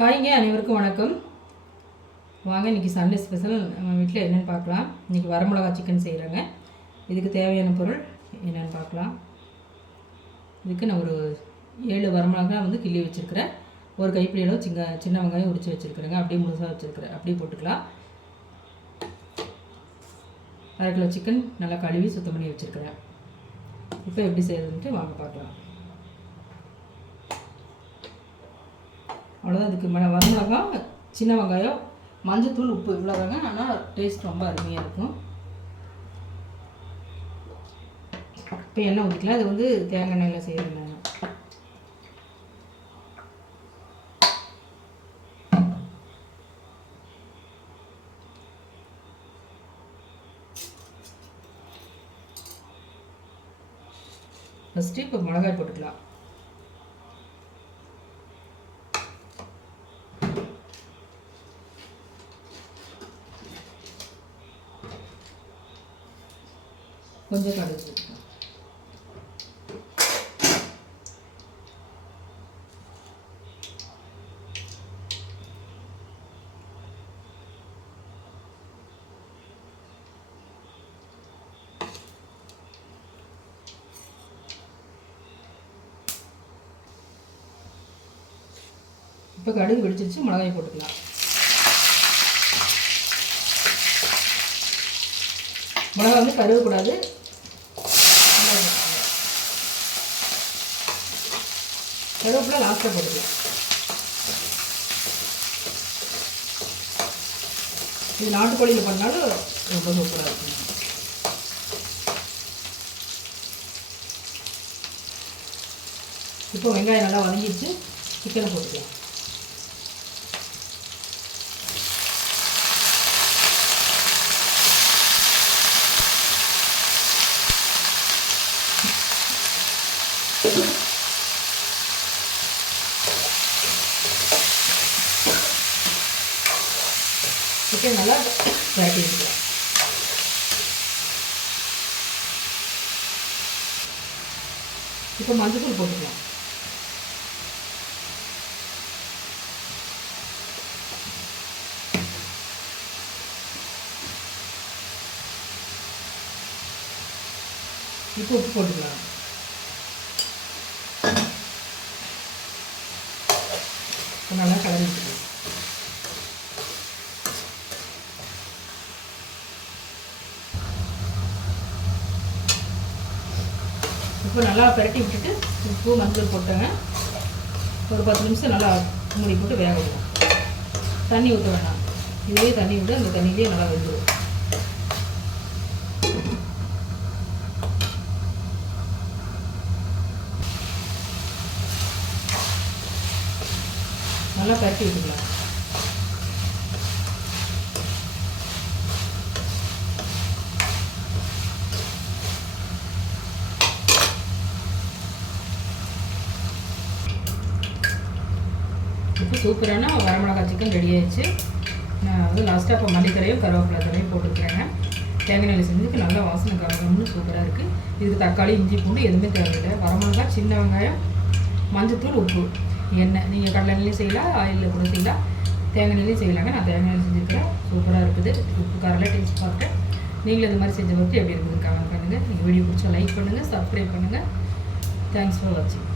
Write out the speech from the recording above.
ஹாய்ங்க அனைவருக்கும் வணக்கம். வாங்க இன்றைக்கி சண்டே ஸ்பெஷல் நம்ம வீட்டில் என்னென்னு பார்க்கலாம். இன்றைக்கி வரமிளகா சிக்கன் செய்கிறேங்க இதுக்கு தேவையான பொருள் என்னென்னு பார்க்கலாம். இதுக்கு நான் ஒரு ஏழு வரமிளகா வந்து கிள்ளி வச்சுருக்கிறேன். ஒரு கைப்பிடி அளவு சின்ன சின்ன வெங்காயம் உரித்து வச்சுருக்குறேங்க. அப்படியே முழுசாக வச்சுருக்கிறேன். அப்படியே போட்டுக்கலாம். அரை கிலோ சிக்கன் நல்லா கழுவி சுத்தம் பண்ணி வச்சுருக்கிறேன். இப்போ எப்படி செய்யறதுன்ட்டு வாங்க பார்க்கலாம். அவ்வளோதான் இதுக்கு மேலே வந்தாக்கா சின்ன வெங்காயம் மஞ்சத்தூள் உப்பு இவ்வளோதாங்க ஆனால் டேஸ்ட் ரொம்ப அருமையாக இருக்கும். இப்போ எண்ணெய் ஊற்றிக்கலாம் இது வந்து தேங்காய் எண்ணெயில் செய்கிறேன் நான். ஃபஸ்ட்டு இப்போ மிளகாய் போட்டுக்கலாம். கொஞ்சம் கடுகு இப்போ கடுகு வெடிச்சிருச்சு மிளகாய் போட்டுக்கலாம். மிளகாய் வந்து கருவக்கூடாது கருவேப்பிலை லாஸ்ட்டாக போட்டுக்கலாம். இது நாட்டுக்கோழியில் பண்ணாலும் ரொம்ப சூப்பராக இருக்கும். இப்போ வெங்காயம் நல்லா வதங்கிடுச்சு. சிக்கனை போட்டுக்கலாம். சிக்கன் நல்லா வதக்கி இப்போ மஞ்சள் போட்டுக்கலாம். இப்போ உப்பு போட்டுக்கலாம். நல்லா கலந்துக்கலாம் விட்டுக்கலாம் இப்போ நல்லா பிரட்டி விட்டுட்டு உப்பு மஞ்சள் போட்டேங்க. ஒரு பத்து நிமிஷம் நல்லா மூடி போட்டு வேக விடுவோம். தண்ணி ஊற்ற வேணாம். இதுவே தண்ணி விட்டு அந்த தண்ணியிலேயே நல்லா வெந்துடும் நல்லா பரட்டி விட்டுக்கலாம். சூப்பரான வரமிளகா சிக்கன் ரெடி ஆயிடுச்சு. நான் வந்து லாஸ்ட்டாக இப்போ மல்லிக்கரையும் கருவேப்பிலை தரையும் போட்டுக்கிறேங்க. தேங்காய் நெல்லி செஞ்சதுக்கு நல்லா வாசனை கலகம்னு சூப்பராக இருக்குது இதுக்கு தக்காளி இஞ்சி பூண்டு எதுவுமே தேவையில்லை. வரமிளகா சின்ன வெங்காயம் மஞ்சத்தூள் உப்பு. எண்ணெய். நீங்கள் கடலை நெல்லையும் செய்யலாம் ஆயிலில் கூட செய்யலாம். தேங்காய் நெல்லையும் செய்யலாங்க. நான் தேங்காய் நெல் செஞ்சுருக்கிறேன். சூப்பராக இருக்குது. உப்பு காரெல்லாம் டேஸ்ட் பார்த்துட்டு நீங்களும் இது மாதிரி செஞ்ச பார்த்து எப்படி இருக்குது கமெண்ட் பண்ணுங்கள் நீங்கள் வீடியோ பிடிச்சா லைக் பண்ணுங்கள் சப்ஸ்கிரைப் பண்ணுங்கள் தேங்க்ஸ் ஃபார் வாட்சிங்